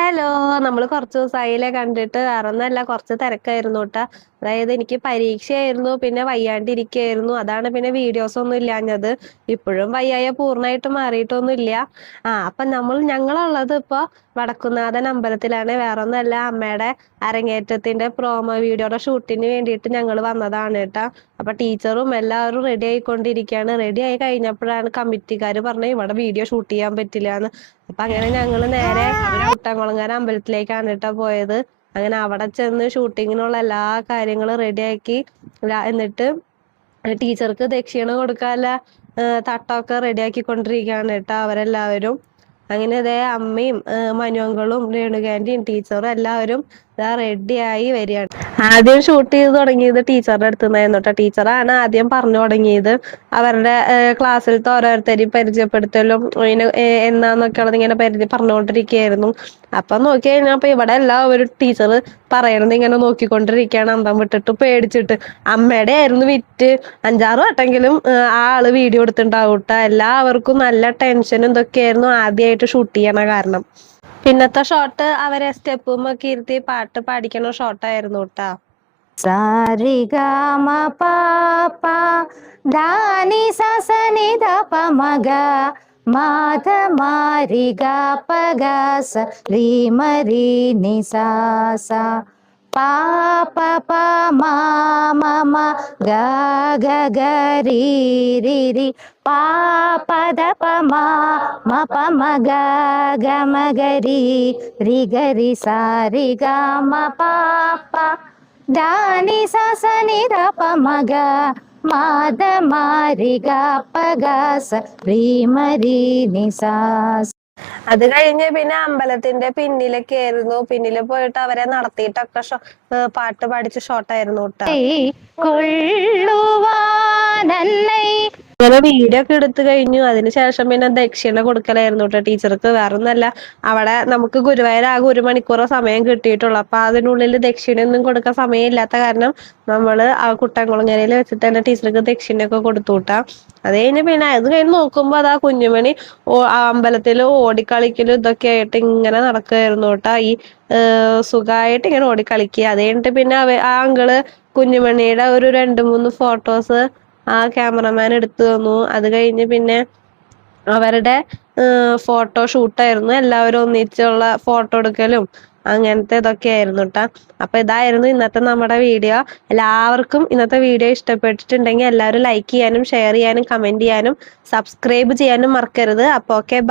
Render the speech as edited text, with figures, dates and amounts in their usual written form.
Hello, നമ്മള് കുറച്ച് ദിവസായില്ലേ കണ്ടിട്ട്. വേറൊന്നുമല്ല, കുറച്ച് തിരക്കായിരുന്നു ട്ടാ. അതായത് എനിക്ക് പരീക്ഷയായിരുന്നു, പിന്നെ വയ്യാണ്ടിരിക്കുകയായിരുന്നു. അതാണ് പിന്നെ വീഡിയോസ് ഒന്നും ഇല്ലാഞ്ഞത്. ഇപ്പോഴും വയ്യായ പൂർണ്ണമായിട്ട് മാറിയിട്ടൊന്നും ഇല്ല. അപ്പൊ ഞങ്ങളുള്ളത് ഇപ്പൊ വടക്കുന്നാഥൻ അമ്പലത്തിലാണ്. വേറൊന്നുമല്ല, അമ്മയുടെ അരങ്ങേറ്റത്തിന്റെ പ്രോമോ വീഡിയോയുടെ ഷൂട്ടിന് വേണ്ടിയിട്ട് ഞങ്ങൾ വന്നതാണ് കേട്ടാ. അപ്പൊ ടീച്ചറും എല്ലാവരും റെഡി ആയിക്കൊണ്ടിരിക്കുകയാണ്. റെഡി ആയി കഴിഞ്ഞപ്പോഴാണ് കമ്മിറ്റിക്കാർ പറഞ്ഞത് ഇവിടെ വീഡിയോ ഷൂട്ട് ചെയ്യാൻ പറ്റില്ല എന്ന്. അപ്പൊ അങ്ങനെ ഞങ്ങള് നേരെ കുട്ടൻകുളങ്ങര അമ്പലത്തിലേക്കാണ് കേട്ടോ പോയത്. അങ്ങനെ അവിടെ ചെന്ന് ഷൂട്ടിങ്ങിനുള്ള എല്ലാ കാര്യങ്ങളും റെഡിയാക്കി. എന്നിട്ട് ടീച്ചർക്ക് ദക്ഷിണ കൊടുക്കാനുള്ള തട്ടമൊക്കെ റെഡിയാക്കിക്കൊണ്ടിരിക്കുകയാണ് കേട്ടോ അവരെല്ലാവരും. അങ്ങനെ ഇതേ അമ്മയും മനുവങ്കളും രേണുകാന്റിയും ടീച്ചറും എല്ലാവരും റെഡിയായി വരികയാണ്. ആദ്യം ഷൂട്ട് ചെയ്ത് തുടങ്ങിയത് ടീച്ചറുടെ അടുത്ത് നിന്നായിരുന്നു കേട്ടോ. ടീച്ചറാണ് ആദ്യം പറഞ്ഞു തുടങ്ങിയത്. അവരുടെ ക്ലാസ്സിലത്തെ ഓരോരുത്തരെയും പരിചയപ്പെടുത്തലും എന്നാന്നൊക്കെ ഉള്ളത് ഇങ്ങനെ പറഞ്ഞുകൊണ്ടിരിക്കുകയായിരുന്നു. അപ്പൊ നോക്കി കഴിഞ്ഞപ്പോ ഇവിടെ എല്ലാവരും ടീച്ചർ പറയണത് ഇങ്ങനെ നോക്കിക്കൊണ്ടിരിക്കുകയാണ്, അന്തം വിട്ടിട്ട് പേടിച്ചിട്ട്. അമ്മയുടെ ആയിരുന്നു വിറ്റ് 5-6 വട്ടെങ്കിലും ആ ആള് വീഡിയോ എടുത്തിട്ടുണ്ടാവും കേട്ടോ. എല്ലാവർക്കും നല്ല ടെൻഷനും ഇതൊക്കെയായിരുന്നു ആദ്യമായിട്ട് ഷൂട്ട് ചെയ്യണ കാരണം. പിന്നത്തെ ഷോട്ട് അവരെ സ്റ്റെപ്പും ഒക്കെ ഇരുത്തി പാട്ട് പാടിക്കണ ഷോട്ടായിരുന്നു കേട്ടാ. സാരിഗമ പാപ ധാനി സസനി ദപ മഗ മാധ മാരിഗ പഗ സ രീ മരി നി സാ സ പാപ പ മാ മമ ഗ ഗ ഗ രി രി രി പാപ ദ പ മാ മ പ മ ഗ ഗ മ ഗ രി രി ഗ രി സാ രി ഗ മ പാപ ധാനി സസനി ദപ മഗ മാധ മാരിഗ പഗ സ രീ മരി നി സാ. അത് കഴിഞ്ഞ് പിന്നെ അമ്പലത്തിന്റെ പിന്നിലൊക്കെ ആയിരുന്നു. പിന്നില് പോയിട്ട് അവരെ നടത്തിയിട്ടൊക്കെ പാട്ട് പാടിച്ച ഷോട്ടായിരുന്നു കേട്ടോ. അങ്ങനെ വീഡിയോ ഒക്കെ എടുത്തു കഴിഞ്ഞു. അതിനുശേഷം പിന്നെ ദക്ഷിണ കൊടുക്കലായിരുന്നു കേട്ടോ ടീച്ചർക്ക്. വേറൊന്നല്ല, അവിടെ നമുക്ക് ഗുരുവായൂർ ആകെ 1 മണിക്കൂർ സമയം കിട്ടിയിട്ടുള്ളൂ. അപ്പൊ അതിനുള്ളിൽ ദക്ഷിണയൊന്നും കൊടുക്കാൻ സമയമില്ലാത്ത കാരണം നമ്മള് ആ കുട്ടൻകുളങ്ങരയിൽ വെച്ചിട്ട് തന്നെ ടീച്ചർക്ക് ദക്ഷിണയൊക്കെ കൊടുത്തു വിട്ടാ. അത് കഴിഞ്ഞ് പിന്നെ അത് കഴിഞ്ഞ് നോക്കുമ്പോ അതാ കുഞ്ഞുമണി അമ്പലത്തില് ഓടിക്കളിക്കലും ഇതൊക്കെ ആയിട്ട് ഇങ്ങനെ നടക്കുകയായിരുന്നു കേട്ടാ. ഈ സുഖമായിട്ട് ഇങ്ങനെ ഓടിക്കളിക്കുക. അത് കഴിഞ്ഞിട്ട് പിന്നെ ആ അങ്കിള് കുഞ്ഞുമണിയുടെ ഒരു 2-3 ഫോട്ടോസ് ആ ക്യാമറമാൻ എടുത്തു തന്നു. അത് കഴിഞ്ഞ് പിന്നെ അവരുടെ ഫോട്ടോ ഷൂട്ടായിരുന്നു. എല്ലാവരും ഒന്നിച്ചുള്ള ഫോട്ടോ എടുക്കലും അങ്ങനത്തെ ഇതൊക്കെ ആയിരുന്നു കേട്ടാ. അപ്പൊ ഇതായിരുന്നു ഇന്നത്തെ നമ്മുടെ വീഡിയോ. എല്ലാവർക്കും ഇന്നത്തെ വീഡിയോ ഇഷ്ടപ്പെട്ടിട്ടുണ്ടെങ്കിൽ എല്ലാവരും ലൈക്ക് ചെയ്യാനും ഷെയർ ചെയ്യാനും കമന്റ് ചെയ്യാനും സബ്സ്ക്രൈബ് ചെയ്യാനും മറക്കരുത്. അപ്പൊ ഓക്കെ, ബൈ.